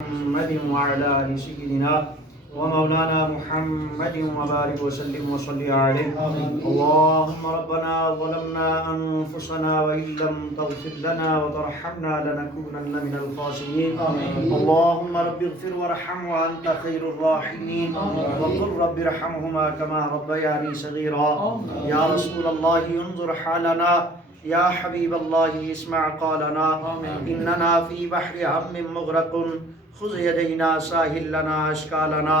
محمد وعلى آل سيدنا ومولانا محمد وبارك وسلم وصلي عليه. اللهم ربنا ظلمنا أنفسنا وإن لم تغفر لنا وترحمنا لنكونن من الخاسرين. اللهم رب اغفر وارحم وأنت خير الراحمين وقل رب ارحمهما كما ربياني صغيرا. يا رسول الله انظر حالنا، يا حبيب الله اسمع قالنا، إننا في بحر هم مغرق خذ يدينا ساحل لنا اشکالنا.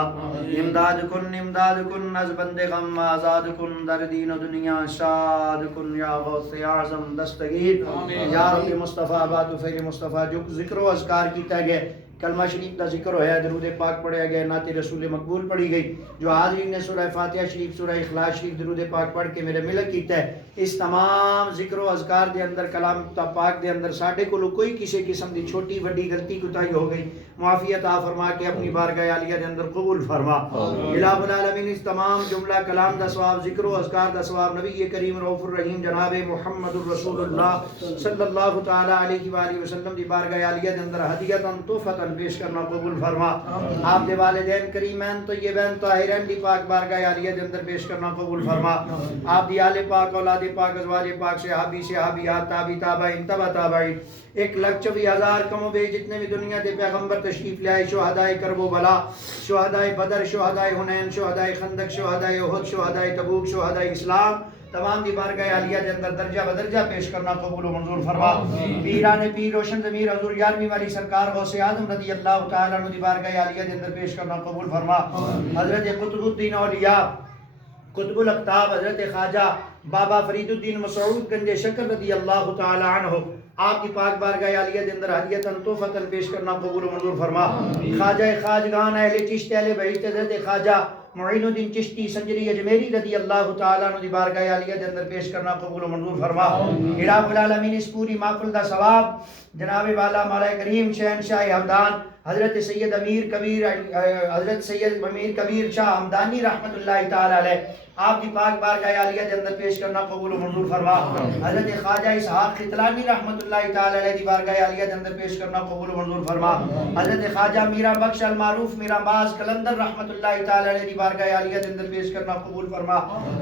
امداد کن از بند غم آزاد کن، در دین و دنیا شاد کن، یا غوث اعظم دستگیر. یا رب مصطفیٰ بات و فعل مصطفیٰ جو ذکر و اذکار کیتا گیا، کلمہ شریف کا ذکر ہویا، درود پاک پڑھیا گیا، نعت رسول مقبول پڑھی گئی. جو حاضرین نے سورہ فاتحہ شریف، سورہ اخلاص شریف، درود پاک پڑھ کے میرے ملک کیتا ہے، اس تمام ذکر و اذکار دے اندر، کلام پاک دے اندر ساڈے کولوں کوئی کسی قسم دی چھوٹی وڈی غلطی کوتاہی ہو گئی، معافی عطا فرما کے اپنی بارگاہ عالیہ دے اندر قبول فرما. الہ العالمین اس تمام جملہ کلام دا ثواب، ذکر و اذکار دا ثواب نبی کریم رؤوف الرحیم جناب محمد الرسول اللہ صلی اللہ تعالی علیہ وآلہ وسلم دی بارگاہ عالیہ دے اندر ہدیۃ تحفۃ پیش کرنا قبول فرما. آپ دے والدین کریمین طیبین طاہرین دی پاک بارگاہ عالیہ دے اندر پیش کرنا قبول فرما. آپ دی آل پاک، اولاد پاک، ازواج پاک، صحابی صحابیات، تابعی تابعین، تبع تابعین، 1,24,000 کم و بیش جتنے بھی دنیا دے پیغمبر تشریف لائے، شہدائے کرب و بلا، شہدائے بدر، شہدائے حنین، شہدائے خندق، شہدائے احد، شہدائے تبوک، شہدائے اسلام، تمام دی بارگاہ عالیہ دے اندر درجہ بدرجہ پیش کرنا قبول و منظور فرما. پیران پیر روشن ضمیر حضور 11ویں والی سرکار غوث اعظم رضی اللہ تعالی عنہ دی بارگاہ عالیہ دے اندر پیش کرنا قبول فرما. حضرت قطب الدین اولیاء، قطب الاقطاب، حضرت خواجہ بابا فرید الدین مسعود گنج شکر رضی اللہ تعالی عنہ، آپ کی پاک بارگاہ عالیہ دے اندر ہدیۃ تحفۃ پیش کرنا قبول و منظور فرما. خواجہ خواجگان اہل چشت اہل بہشت حضرت خواجہ معین الدین چشتی سنجری اجمیری رضی اللہ تعالیٰ عنہ دی بارگاہ عالیہ دے اندر پیش کرنا قبول و منظور فرما. الہ العالمین اس پوری محفل دا ثواب جناب والا مولا کریم شہنشاہ ہمدان حضرت سید امیر کبیر، حضرت سید امیر کبیر شاہ ہمدانی رحمت اللہ تعالی علیہ، آپ کی پاک بارگاہ عالیہ دے اندر پیش کرنا قبول و منظور فرما. حضرت خواجہ اسحاق خطلانی رحمت اللہ تعالی علیہ دی بارگاہ عالیہ دے اندر پیش کرنا قبول و منظور فرما. حضرت خواجہ میرا بخش المعروف میرا باز کلندر رحمت اللہ تعالی علیہ دی بارگاہ عالیہ دے اندر پیش کرنا قبول فرما.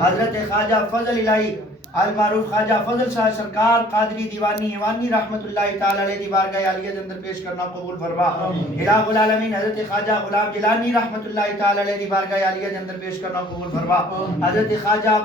حضرت خواجہ فضل الہی المعروف خواجہ فضل صاحب سرکار قادری دیوانی ایوانی رحمت اللہ تعالی علیہ دی بارگاہ عالیہ دے اندر پیش کرنا قبول فرما. الہ العالمین حضرت خواجہ غلام جیلانی رحمت اللہ تعالی علیہ دی بارگاہ عالیہ دے اندر پیش کرنا قبول فرما. حضرت خواجہ